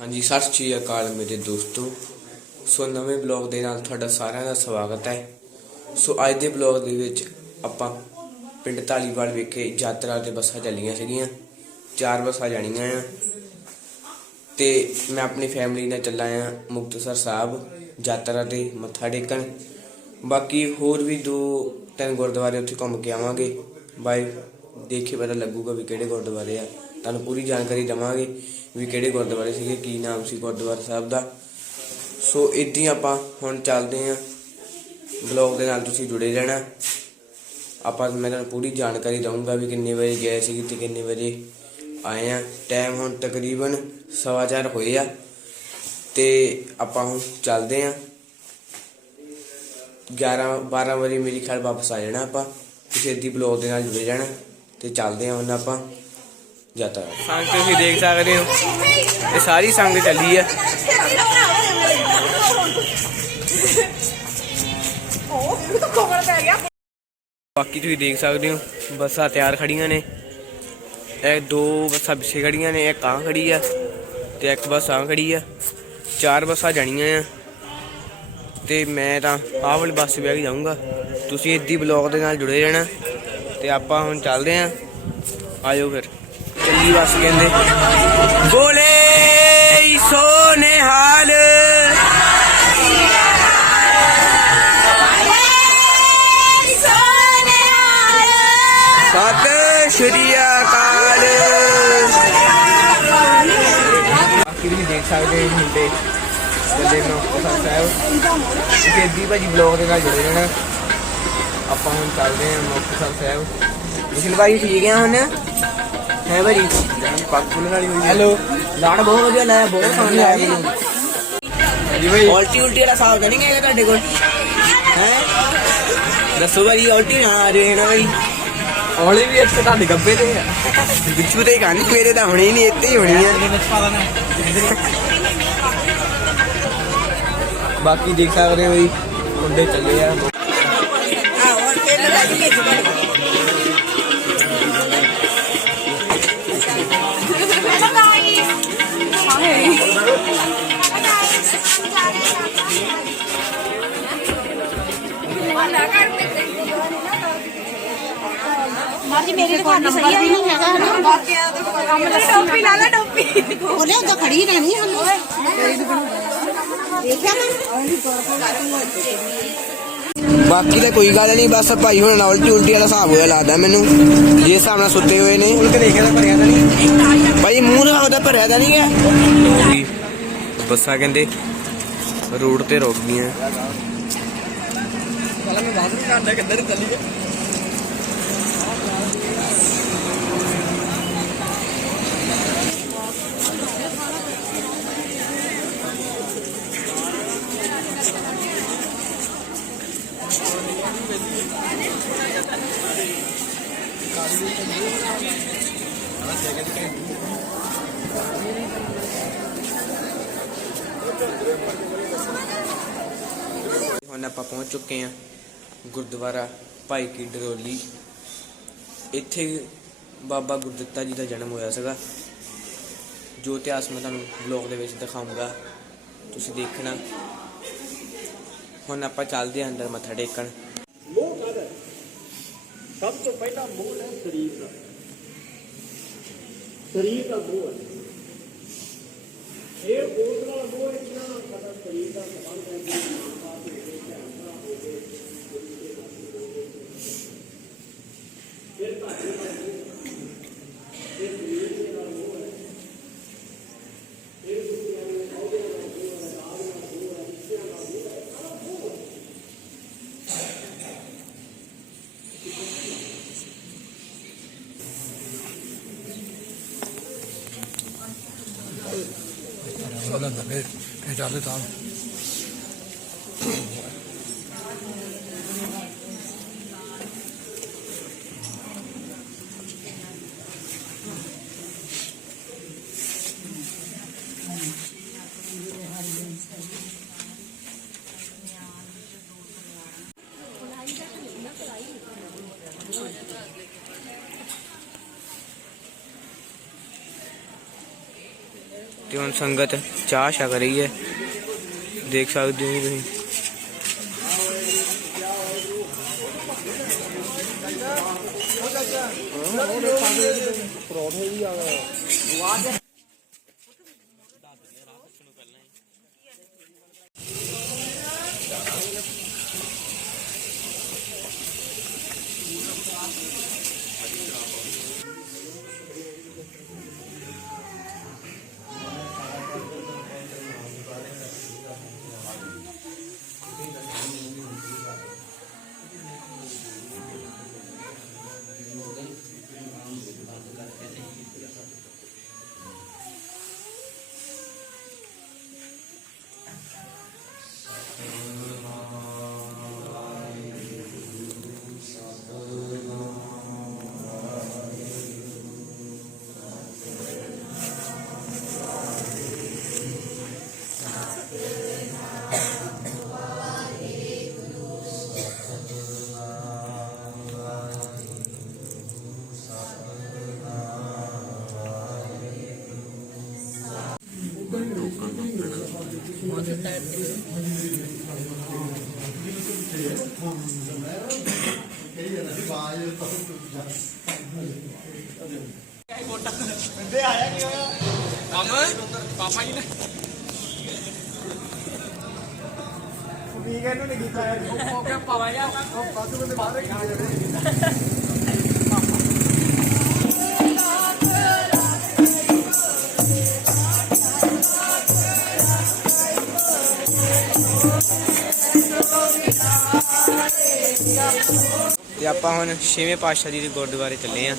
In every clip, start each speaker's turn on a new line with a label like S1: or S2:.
S1: ਹਾਂਜੀ, ਸਤਿ ਸ਼੍ਰੀ ਅਕਾਲ ਮੇਰੇ ਦੋਸਤੋ। ਸੋ ਨਵੇਂ ਬਲੌਗ ਦੇ ਨਾਲ ਤੁਹਾਡਾ ਸਾਰਿਆਂ ਦਾ ਸਵਾਗਤ ਹੈ। ਸੋ ਅੱਜ ਦੇ ਬਲੌਗ ਦੇ ਵਿੱਚ ਆਪਾਂ ਪਿੰਡ ਢਾਲੀਵਾਲ ਵਿਖੇ ਯਾਤਰਾ ਤੇ ਬੱਸਾਂ ਚੱਲੀਆਂ ਸੀਗੀਆਂ। ਚਾਰ ਬੱਸਾਂ ਜਾਣੀਆਂ ਆ। ਤੇ ਮੈਂ ਆਪਣੀ ਫੈਮਿਲੀ ਨਾਲ ਚੱਲਾ ਆ, ਮੁਕਤਸਰ ਸਾਹਿਬ, ਯਾਤਰਾ ਤੇ ਮੱਥਾ ਟੇਕਣ। ਬਾਕੀ ਹੋਰ ਵੀ ਦੋ ਤਿੰਨ ਗੁਰਦੁਆਰੇ ਉੱਥੇ ਘੁੰਮ ਕੇ ਆਵਾਂਗੇ। ਬਾਈ, ਦੇਖੇ ਪਤਾ ਲੱਗੂਗਾ ਵੀ ਕਿਹੜੇ ਗੁਰਦੁਆਰੇ ਆ। ਤੁਹਾਨੂੰ ਪੂਰੀ ਜਾਣਕਾਰੀ ਦਵਾਂਗੇ। ਵੀ ਕਿਹੜੇ ਗੁਰਦੁਆਰੇ ਸੀਗੇ, ਕੀ ਨਾਮ ਸੀ ਗੁਰਦੁਆਰਾ ਸਾਹਿਬ ਦਾ। ਸੋ ਇਦਾਂ ਹੀ ਆਪਾਂ ਹੁਣ ਚੱਲਦੇ ਆਂ ਬਲੌਗ ਦੇ ਨਾਲ ਤੁਸੀਂ ਜੁੜੇ ਰਹਿਣਾ। ਆਪਾਂ ਮੈਂ ਤੁਹਾਨੂੰ ਪੂਰੀ ਜਾਣਕਾਰੀ ਦਊਂਗਾ ਵੀ ਕਿੰਨੇ ਵਜੇ ਗਏ ਸੀ ਤੇ ਕਿੰਨੇ ਵਜੇ ਆਏ ਆ ਟਾਈਮ ਹੁਣ ਤਕਰੀਬਨ ਸਵਾ ਚਾਰ ਹੋਏ ਆ। ਤੇ ਆਪਾਂ ਹੁਣ ਚੱਲਦੇ ਆਂ 11 12 ਵਜੇ ਮੇਰੀ ਖਿਆਲ ਵਾਪਸ ਆ ਜਾਣਾ ਆਪਾਂ। ਤੁਸੀਂ ਦੀ ਬਲੌਗ ਦੇ ਨਾਲ ਜੁੜੇ ਰਹਿਣਾ ਤੇ ਚੱਲਦੇ ਆਂ ਹੁਣ ਆਪਾਂ। ਯਾਤਰਾ ਸੰਗ ਤੁਸੀਂ ਦੇਖ ਸਕਦੇ ਹੋ। ਇਹ ਸਾਰੀ ਸੰਗ ਚੱਲੀ ਹੈ ਬਾਕੀ ਤੁਸੀਂ ਦੇਖ ਸਕਦੇ ਹੋ, ਬੱਸਾਂ ਤਿਆਰ ਖੜੀਆਂ ਨੇ। ਇਹ ਦੋ ਬੱਸਾਂ ਪਿੱਛੇ ਖੜੀਆਂ ਨੇ, ਇੱਕ ਕਾਂ ਖੜੀ ਆ ਤੇ ਇੱਕ ਬੱਸ ਆਂ ਖੜੀ ਆ। ਚਾਰ ਬੱਸਾਂ ਜਾਣੀਆਂ ਆ। ਤੇ ਮੈਂ ਤਾਂ ਆਹ ਵਾਲੀ ਬੱਸ 'ਤੇ ਬਹਿ ਕੇ ਜਾਊਂਗਾ। ਤੁਸੀਂ ਇੱਦੀ ਬਲੌਗ ਦੇ ਨਾਲ ਜੁੜੇ ਰਹਿਣਾ। ਤੇ ਆਪਾਂ ਹੁਣ ਚੱਲਦੇ ਆਂ। ਆਇਓ ਫਿਰ। ਚੱਲੀ ਬੱਸ ਕਹਿੰਦੇ। ਬੋਲੇ ਸੋਨੇ ਹਾਲ ਸਤਿ ਸ਼੍ਰੀ ਅਕਾਲ। ਬਾਕੀ ਤੁਸੀਂ ਦੇਖ ਸਕਦੇ ਹੋ ਮੁੰਡੇ। ਚੱਲੇ ਨੂੰ ਕੋਸਾ ਸਾਹਿਬ। ਤੁਸੀਂ ਇੱਦੀ ਭਾਜੀ ਬਲੌਗ ਦੇ ਨਾਲ ਜੁੜੇ ਰਹਿਣਾ। ਆਪਾਂ ਹੁਣ ਚੱਲਦੇ ਹਾਂ ਮੁਕਤਸਰ ਸਾਹਿਬ। ਨਿਖਿਲ ਭਾਈ ਠੀਕ ਹੈ ਹੁਣ? ਹੈ ਭਾਜੀ। ਪੱਗ ਫੁੱਲਣ ਵਾਲੀ ਹੋਈ ਹੈਲੋ ਲਾੜ ਬਹੁਤ ਵਧੀਆ ਲਾਇਆ ਬਹੁਤ ਸੋਹਣਾ ਲਾਇਆ ਮੈਨੂੰ। ਜੀ ਭਾਈ। ਉਲਟੀ ਉਲਟੀ ਵਾਲਾ ਸਾਫ਼ ਤਾਂ ਨਹੀਂ ਹੈਗਾ ਤੁਹਾਡੇ ਕੋਲ? ਹੈ? ਦੱਸੋ ਭਾਈ ਉਲਟੀ ਨਾ ਆ ਰਹੇ ਨਾ ਭਾਈ ਔਲੇ ਵੀ ਇੱਥੇ ਤੁਹਾਡੇ ਗੱਬੇ ਤੇ ਆ। ਬਿੱਛੂ ਤੇ ਕਹਾਣੀ ਮੇਰੇ ਤਾਂ ਹੋਣੀ ਨਹੀਂ ਇੱਥੇ ਹੀ ਹੋਣੀ ਆ। ਬਾਕੀ ਦੇਖ ਸਕਦੇ ਹੋ ਬਈ ਮੁੰਡੇ ਚੱਲੇ ਆ।
S2: ਮਾਜੀ ਮੇਰੇ ਕੋਲ ਨੰਬਰ ਵੀ ਨਹੀਂ ਹੈਗਾ ਨਾ
S3: ਟੋਪੀ ਲਾ ਲੈ ਟੋਪੀ
S2: ਉਹਨੇ ਉਦੋਂ ਖੜੀ ਰਹਿਣੀ ਸਾਨੂੰ ਦੇਖਿਆ
S1: ਬਾਕੀ ਤਾਂ ਕੋਈ ਗੱਲ ਨਹੀਂ ਬਸ ਭਾਈ ਹੁਣ ਨਾਲ ਉਲਟੀ ਉਲਟੀ ਵਾਲਾ ਹਿਸਾਬ ਹੋਇਆ ਲੱਗਦਾ ਮੈਨੂੰ। ਜੇ ਹਿਸਾਬ ਨਾਲ ਸੁੱਤੇ ਹੋਏ ਨੇ। ਉਲਟ ਦੇਖਿਆ ਤਾਂ ਭਰਿਆ ਤਾਂ ਨਹੀਂ। ਭਾਈ ਮੂੰਹ ਦਾ ਉਹਦਾ ਭਰਿਆ ਤਾਂ ਨਹੀਂ ਹੈ ਬੱਸਾਂ ਕਹਿੰਦੇ ਰੋਡ ਤੇ ਰੁਕ ਗਈਆਂ ਪਹਿਲਾਂ ਮੈਂ ਬਾਥਰੂਮ ਕਰਦਾ ਕਿੱਧਰ ਚੱਲੀ ਗਿਆ ਹੁਣ ਆਪਾਂ ਪਹੁੰਚ ਚੁੱਕੇ ਹਾਂ ਗੁਰਦੁਆਰਾ ਭਾਈ ਕੀ ਡਰੋਲੀ ਇੱਥੇ ਬਾਬਾ ਗੁਰਦਿੱਤਾ ਜੀ ਦਾ ਜਨਮ ਹੋਇਆ ਸੀਗਾ। ਜੋ ਇਤਿਹਾਸ ਮੈਂ ਤੁਹਾਨੂੰ ਬਲੌਗ ਦੇ ਵਿੱਚ ਦਿਖਾਉਂਗਾ ਤੁਸੀਂ ਦੇਖਣਾ। ਹੁਣ ਆਪਾਂ ਚੱਲਦੇ ਹਾਂ ਅੰਦਰ ਮੱਥਾ ਟੇਕਣ।
S4: ਮੋਹ ਕਾਹਦਾ ਸਭ ਤੋਂ ਪਹਿਲਾਂ ਮੋਹ ਹੈ ਸਰੀਰ ਦਾ। ਸਰੀਰ ਦਾ ਮੋਹ ਹੈ। ਇਹ ਉਸ ਨਾਲ ਮੋਹ ਹੈ ਜਿਹੜਾ ਸਾਡਾ ਸਰੀਰ ਦਾ ਸੰਬੰਧ ਹੈ। Vedalı Dağı'nın
S1: ਤੇ ਹੁਣ ਸੰਗਤ ਚਾਹ ਛਕ ਰਹੀ ਹੈ। ਦੇਖ ਸਕਦੇ ਹੋ ਤੁਸੀਂ। ਤੇ ਆਪਾਂ ਹੁਣ ਛੇਵੇਂ ਪਾਤਸ਼ਾਹ ਜੀ ਦੇ ਗੁਰਦੁਆਰੇ ਚੱਲੇ ਆ।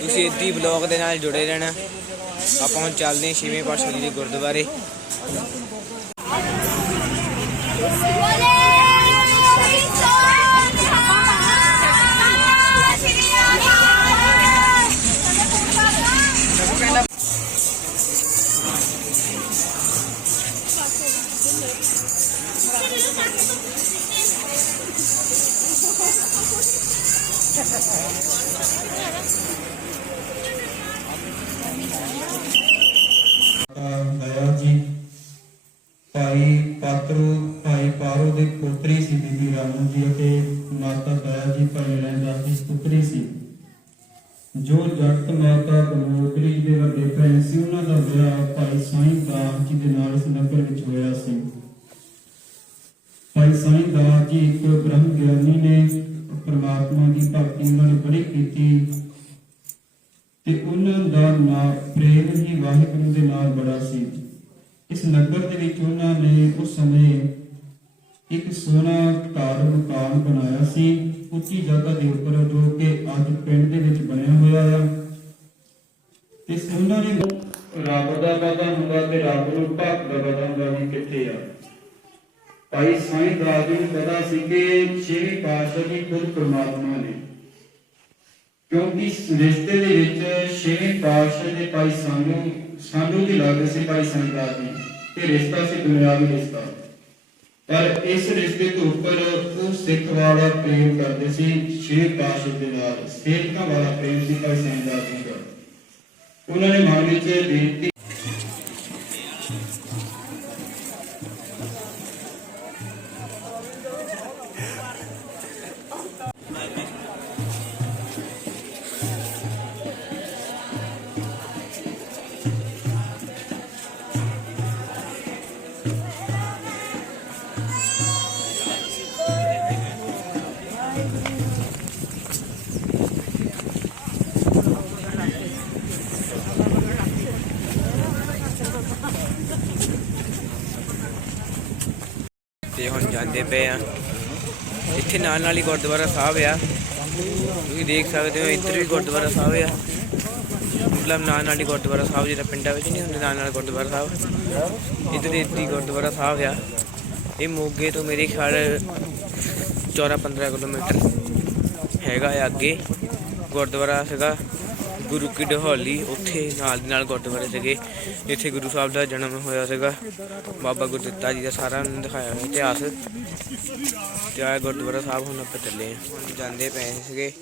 S1: ਤੁਸੀਂ ਇੱਦੀ ਬਲੌਗ ਦੇ ਨਾਲ ਜੁੜੇ ਰਹਿਣਾ। ਆਪਾਂ ਹੁਣ ਚੱਲਦੇ ਹਾਂ ਛੇਵੇਂ ਪਾਤਸ਼ਾਹ ਜੀ ਦੇ ਗੁਰਦੁਆਰੇ।
S5: ਜੋ ਜਗਤ ਮਾਤਾ ਗੰਗੋਤਰੀ ਦੇ ਵੱਡੇ ਭੈਣ ਸੀ, ਉਹਨਾਂ ਦਾ ਵਿਆਹ ਭਾਈ ਸਾਈਂ ਦਾਸ ਜੀ ਦੇ ਨਾਲ ਇਸ ਨਗਰ ਵਿੱਚ ਹੋਇਆ ਸੀ। ਭਾਈ ਸਾਈਂ ਦਾਸ ਜੀ ਇੱਕ ਬ੍ਰਹਮ ਗਿਆਨੀ ਨੇ ਪ੍ਰਮਾਤਮਾ ਦੀ ਭਗਤੀ ਉਹਨਾਂ ਨੇ ਬੜੀ ਕੀਤੀ ਤੇ ਉਹਨਾਂ ਦਾ ਨਾਮ ਪ੍ਰੇਮ ਹੀ ਵਾਹਿਗੁਰੂ ਦੇ ਨਾਲ ਬੜਾ ਸੀ। ਇਸ ਨਗਰ ਦੇ ਵਿੱਚ ਉਹਨਾਂ ਨੇ ਉਸ ਸਮੇਂ ਇੱਕ ਸੋਹਣਾ ਘਰ ਮਕਾਨ ਬਣਾਇਆ ਸੀ। ਉੱਚੀ ਜਗ੍ਹਾ ਦੇ ਉੱਪਰ ਜੋ ਕਿ ਅੱਜ ਪਿੰਡ ਦੇ ਵਿੱਚ ਬਣਿਆ ਹੋਇਆ ਆ। ਤੇ ਉਹਨਾਂ ਨੇ ਰੱਬ ਦਾ ਵਾਦਾ ਹੁੰਦਾ ਤੇ ਰੱਬ ਨੂੰ ਭਗਤ ਦਾ ਵਾਦਾ ਹੁੰਦਾ ਵੀ ਕਿੱਥੇ ਆ। ਭਾਈ ਸਾਈਂ ਦਾਸ ਨੂੰ ਪਤਾ ਸੀ ਕਿ ਛੇਵੀਂ ਪਾਤਸ਼ਾਹ ਜੀ ਖੁਦ ਪ੍ਰਮਾਤਮਾ ਨੇ। ਕਿਉਂਕਿ ਇਸ ਰਿਸ਼ਤੇ ਦੇ ਵਿੱਚ ਛੇਵੇਂ ਪਾਤਸ਼ਾਹ ਦੇ ਭਾਈ ਸਾਨੂੰ ਸਾਨੂੰ ਵੀ ਲੱਗਦੇ ਸੀ ਭਾਈ ਸੰਗਰਾਜ ਜੀ। ਤੇ ਰਿਸ਼ਤਾ ਸੀ ਦੁਨਿਆਵੀ ਰਿਸ਼ਤਾ। ਪਰ ਇਸ ਰਿਸ਼ਤੇ ਤੋਂ ਉੱਪਰ ਉਹ ਸਿੱਖ ਵਾਲਾ ਪ੍ਰੇਮ ਕਰਦੇ ਸੀ ਛੇ ਪਾਤਸ਼ਾਹ ਦੇ ਨਾਲ, ਸੇਵਕਾਂ ਵਾਲਾ ਪ੍ਰੇਮ ਸੀ, ਭਾਈ ਸੰਗਰਾਜ ਜੀ ਦਾ। ਉਹਨਾਂ ਨੇ ਮਨ ਵਿੱਚ ਬੇਨਤੀ
S1: ਹੁਣ ਪਏ ਆ। ਇੱਥੇ ਨਾਲ ਨਾਲ ਹੀ ਗੁਰਦੁਆਰਾ ਸਾਹਿਬ ਆ। ਤੁਸੀਂ ਦੇਖ ਸਕਦੇ ਹੋ, ਇੱਧਰ ਵੀ ਗੁਰਦੁਆਰਾ ਸਾਹਿਬ ਆ। ਮਤਲਬ ਨਾਲ ਨਾਲ ਹੀ ਗੁਰਦੁਆਰਾ ਸਾਹਿਬ, ਜਿਹੜਾ ਪਿੰਡਾਂ ਵਿੱਚ ਨਹੀਂ ਹੁੰਦੇ, ਨਾਲ ਨਾਲ ਗੁਰਦੁਆਰਾ ਸਾਹਿਬ। ਇੱਧਰ ਇੱਧਰ ਗੁਰਦੁਆਰਾ ਸਾਹਿਬ ਆ। ਇਹ ਮੋਗੇ ਤੋਂ ਮੇਰੇ ਖਿਆਲ 14 15 ਕਿਲੋਮੀਟਰ ਹੈਗਾ ਆ ਅੱਗੇ। ਗੁਰਦੁਆਰਾ ਸੀਗਾ ਗੁਰੂ ਕੀ ਡਹੌਲੀ ਉੱਥੇ ਨਾਲ ਦੀ ਨਾਲ ਗੁਰਦੁਆਰੇ ਸੀਗੇ, ਜਿੱਥੇ ਗੁਰੂ ਸਾਹਿਬ ਦਾ ਜਨਮ ਹੋਇਆ ਸੀਗਾ। ਬਾਬਾ ਗੁਰਦਿੱਤਾ ਜੀ ਦਾ ਸਾਰਾ ਨੂੰ ਦਿਖਾਇਆ ਹੋਇਆ ਇਤਿਹਾਸ। ਤੇ ਆ ਗੁਰਦੁਆਰਾ ਸਾਹਿਬ ਹੁਣ ਆਪਾਂ ਚੱਲੇ ਜਾਂਦੇ ਪਏ ਸੀਗੇ।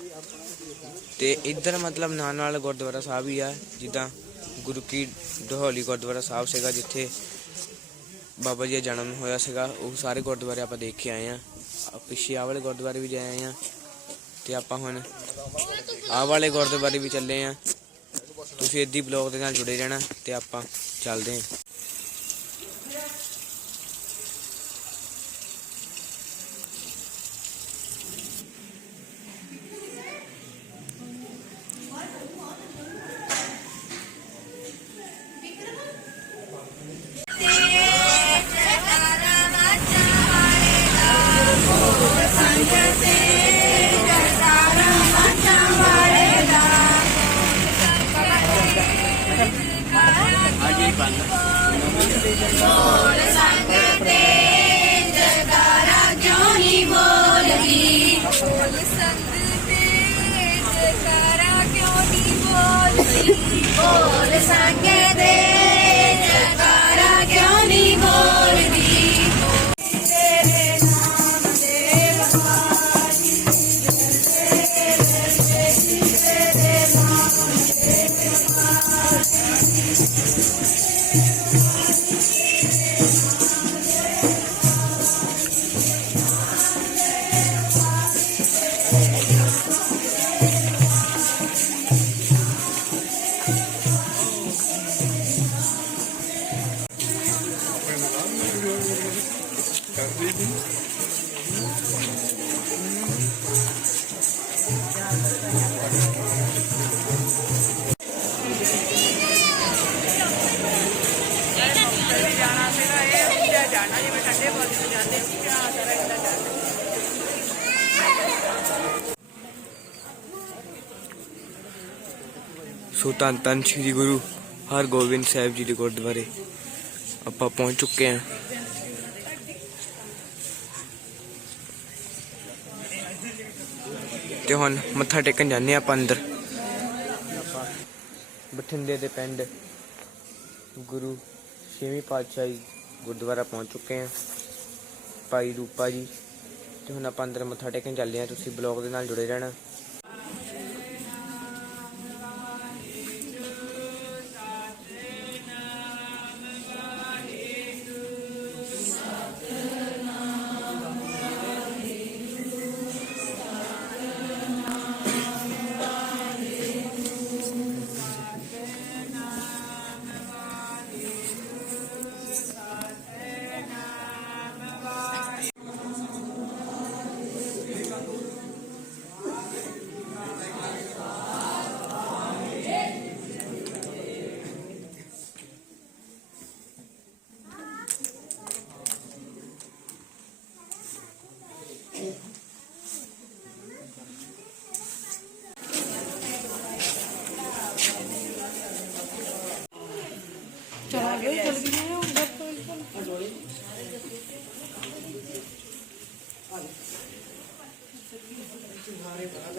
S1: ਤੇ ਇੱਧਰ ਮਤਲਬ ਨਾਲ ਨਾਲ ਗੁਰਦੁਆਰਾ ਸਾਹਿਬ ਹੀ ਆ, ਜਿੱਦਾਂ ਗੁਰੂ ਕੀ ਢਹੌਲੀ ਗੁਰਦੁਆਰਾ ਸਾਹਿਬ ਸੀਗਾ, ਜਿੱਥੇ ਬਾਬਾ ਜੀ ਦਾ ਜਨਮ ਹੋਇਆ ਸੀਗਾ। ਉਹ ਸਾਰੇ ਗੁਰਦੁਆਰੇ ਆਪਾਂ ਦੇਖ ਕੇ ਆਏ ਆ ਪਿੱਛੇ ਆਹ ਵਾਲੇ ਗੁਰਦੁਆਰੇ ਵੀ ਜਾ ਆਏ ਆ ਤੇ ਆਪਾਂ ਹੁਣ ਆਹ ਵਾਲੇ ਗੁਰਦੁਆਰੇ ਵੀ ਚੱਲੇ ਆ। ਤੁਸੀਂ ਇੱਦੀ ਬਲੌਗ ਦੇ ਨਾਲ ਜੁੜੇ ਰਹਿਣਾ ਤੇ ਆਪਾਂ ਚੱਲਦੇ ਹਾਂ ਸੋ ਧੰਨ ਧੰਨ ਸ੍ਰੀ ਗੁਰੂ ਹਰਗੋਬਿੰਦ ਸਾਹਿਬ ਜੀ ਦੇ ਗੁਰਦੁਆਰੇ ਆਪਾਂ ਪਹੁੰਚ ਚੁੱਕੇ ਹਾਂ ਤੇ ਹੁਣ ਮੱਥਾ ਟੇਕਣ ਜਾਂਦੇ ਆਪਾਂ ਅੰਦਰ। ਆਪਾਂ ਬਠਿੰਡੇ ਦੇ ਪਿੰਡ ਗੁਰੂ ਛੇਵੀਂ ਪਾਤਸ਼ਾਹੀ ਗੁਰਦੁਆਰਾ ਪਹੁੰਚ ਚੁੱਕੇ ਹਾਂ। ਭਾਈ ਰੂਪਾ ਜੀ, ਤੇ ਹੁਣ ਆਪਾਂ ਅੰਦਰ ਮੱਥਾ ਟੇਕਣ ਚੱਲਦੇ ਹਾਂ। ਤੁਸੀਂ ਬਲੌਗ ਦੇ ਨਾਲ ਜੁੜੇ ਰਹਿਣਾ।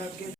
S1: verdad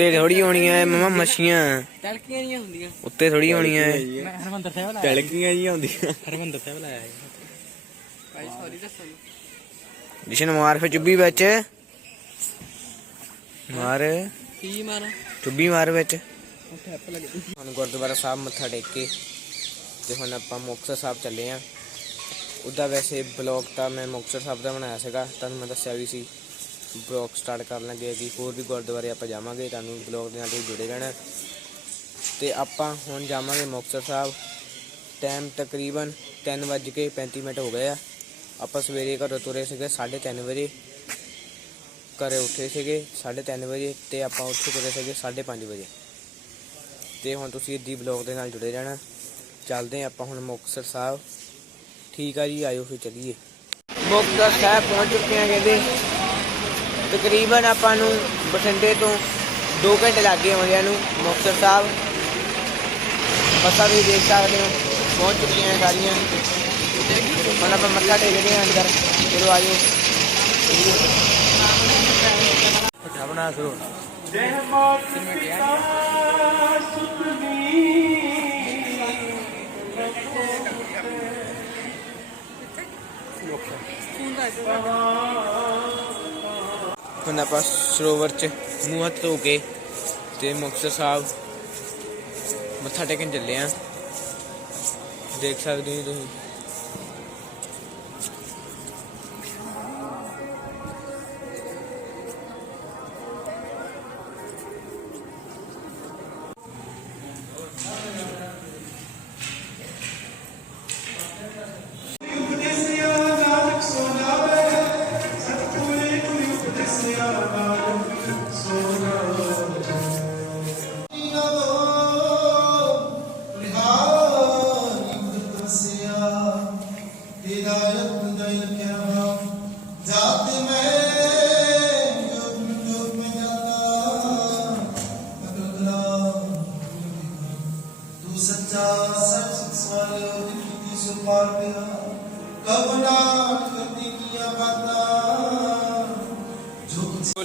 S1: ਉੱਤੇ ਥੋੜੀ ਹੋਣੀਆਂ ਐ ਮਮਾ ਮੱਛੀਆਂ।
S6: ਤਲਕੀਆਂ ਨਹੀਂ ਹੁੰਦੀਆਂ।
S1: ਉੱਤੇ ਥੋੜੀ ਹੋਣੀਆਂ ਐ।
S6: ਮੈਂ ਹਰਮੰਦਰ ਸਾਹਿਬ ਲਾਇਆ
S1: ਟਲਕੀਆਂ ਜੀਆਂ ਹੁੰਦੀਆਂ।
S6: ਹਰਮੰਦਰ ਸਾਹਿਬ ਲਾਇਆ ਭਾਈ ਸੌਰੀ ਦੱਸੋ
S1: ਜਿਸ਼ਨ ਮਾਰ ਫੇ ਚੁੱਬੀ ਵਿੱਚ। ਮਾਰ।
S6: ਕੀ ਮਾਰਾਂ?
S1: ਚੁੱਬੀ ਮਾਰ ਵਿੱਚ।
S6: ਉੱਥੇ ਐਪ ਲੱਗੀ।
S1: ਹੁਣ ਗੁਰਦੁਆਰਾ ਸਾਹਿਬ ਮੱਥਾ ਟੇਕ ਕੇ ਤੇ ਹੁਣ ਆਪਾਂ ਮੁਕਤਸਰ ਸਾਹਿਬ ਚੱਲੇ ਆ। ਉਹਦਾ ਵੈਸੇ ਬਲੌਗ ਤਾਂ ਮੈਂ ਮੁਕਤਸਰ ਸਾਹਿਬ ਦਾ ਬਣਾਇਆ ਸੀਗਾ ਤੁਹਾਨੂੰ ਮੈਂ ਦੱਸਿਆ ਵੀ ਸੀ। ਬਲੌਗ ਸਟਾਰਟ ਕਰਨ ਲੱਗੇ ਕਿ ਹੋਰ ਵੀ ਗੁਰਦੁਆਰੇ ਆਪਾਂ ਜਾਵਾਂਗੇ, ਤੁਹਾਨੂੰ ਬਲੌਗ ਦੇ ਨਾਲ ਤੁਸੀਂ ਜੁੜੇ ਰਹਿਣਾ। ਤੇ ਆਪਾਂ ਹੁਣ ਜਾਵਾਂਗੇ ਮੁਕਤਸਰ ਸਾਹਿਬ। ਟਾਈਮ ਤਕਰੀਬਨ 3:35 ਮਿੰਟ ਹੋ ਗਏ ਆ। ਆਪਾਂ ਸਵੇਰੇ ਘਰੋਂ ਤੁਰੇ ਸੀਗੇ 3:30 ਵਜੇ। ਘਰੇ ਉੱਠੇ ਸੀਗੇ 3:30 ਵਜੇ ਤੇ ਆਪਾਂ ਉੱਥੇ ਤੁਰੇ ਸੀਗੇ 5:30 ਵਜੇ। ਤੇ ਹੁਣ ਤੁਸੀਂ ਦੀ ਬਲੌਗ ਦੇ ਨਾਲ ਜੁੜੇ ਰਹਿਣਾ। ਚੱਲਦੇ ਹਾਂ ਆਪਾਂ ਹੁਣ ਮੁਕਤਸਰ ਸਾਹਿਬ। ਠੀਕ ਆ ਜੀ, ਆਇਓ ਫਿਰ ਚੱਲੀਏ। ਮੁਕਤਸਰ ਸਾਹਿਬ ਪਹੁੰਚ ਚੁੱਕੇ ਹਾਂ ਕਹਿੰਦੇ। ਤਕਰੀਬਨ ਆਪਾਂ ਨੂੰ ਬਠਿੰਡੇ ਤੋਂ 2 ਘੰਟੇ ਲੱਗ ਗਏ ਆਉਂਦਿਆਂ ਨੂੰ ਮੁਕਤਸਰ ਸਾਹਿਬ। ਬੱਸਾਂ ਵੀ ਦੇਖ ਸਕਦੇ ਹੋ ਪਹੁੰਚ ਚੁੱਕੀਆਂ ਸਾਰੀਆਂ। ਹੁਣ ਆਪਾਂ ਮੱਥਾ ਟੇਕਦੇ ਹਾਂ ਅੰਦਰ ਚਲੋ ਆਜੋ। ਸ਼ੁਰੂ ਹੁਣ ਆਪਾਂ ਸਰੋਵਰ ਚ ਮੂੰਹ ਹੱਥ ਧੋ ਕੇ ਤੇ ਮੁਕਤਸਰ ਸਾਹਿਬ ਮੱਥਾ ਟੇਕਣ ਚੱਲੇ ਆ। ਦੇਖ ਸਕਦੇ ਹੋ ਤੁਸੀਂ।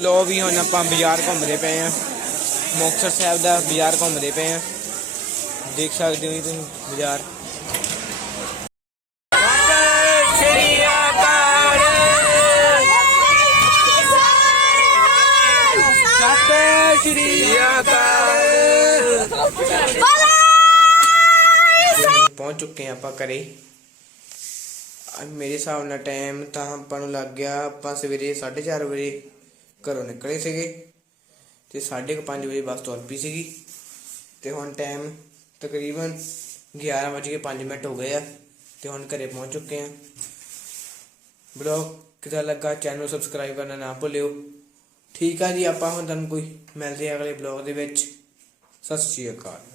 S1: ਲੋ ਵੀ ਹੁਣ ਆਪਾਂ ਬਾਜ਼ਾਰ ਘੁੰਮਦੇ ਪਏ ਆ ਮੁਕਤਸਰ ਸਾਹਿਬ ਦਾ ਬਾਜ਼ਾਰ ਘੁੰਮਦੇ ਪਏ ਆ ਦੇਖ ਸਕਦੇ ਹੋ ਜੀ ਤੁਸੀਂ ਬਾਜ਼ਾਰ। ਸ਼੍ਰੀ ਅਕਾਲ ਸਤਿ ਸ਼੍ਰੀ ਅਕਾਲ ਪਹੁੰਚ ਚੁੱਕੇ ਆ ਆਪਾਂ ਘਰੇ। ਅੱਜ ਮੇਰੇ ਹਿਸਾਬ ਨਾਲ ਟਾਈਮ ਤਾਂ ਆਪਾਂ ਨੂੰ ਲੱਗ ਗਿਆ। ਆਪਾਂ ਸਵੇਰੇ 4:30 ਵਜੇ ਘਰੋਂ ਨਿਕਲੇ ਸੀਗੇ ਤੇ 5:30 ਵਜੇ ਬੱਸ ਤੁਰ ਪਈ ਸੀਗੀ ਤੇ ਹੁਣ ਟਾਈਮ ਤਕਰੀਬਨ 11:05 ਮਿੰਟ ਹੋ ਗਏ ਆ ਤੇ ਹੁਣ ਘਰੇ ਪਹੁੰਚ ਚੁੱਕੇ ਆ। ਬਲੌਗ ਕਿਦਾਂ ਲੱਗਾ ਚੈਨਲ ਨੂੰ ਸਬਸਕ੍ਰਾਈਬ ਕਰਨਾ ਨਾ ਭੁੱਲਿਓ। ਠੀਕ ਆ ਜੀ, ਆਪਾਂ ਹੁਣ ਤੁਹਾਨੂੰ ਕੋਈ ਮਿਲਦੇ ਆ ਅਗਲੇ ਬਲੌਗ ਦੇ ਵਿੱਚ। ਸਤਿ ਸ਼੍ਰੀ ਅਕਾਲ।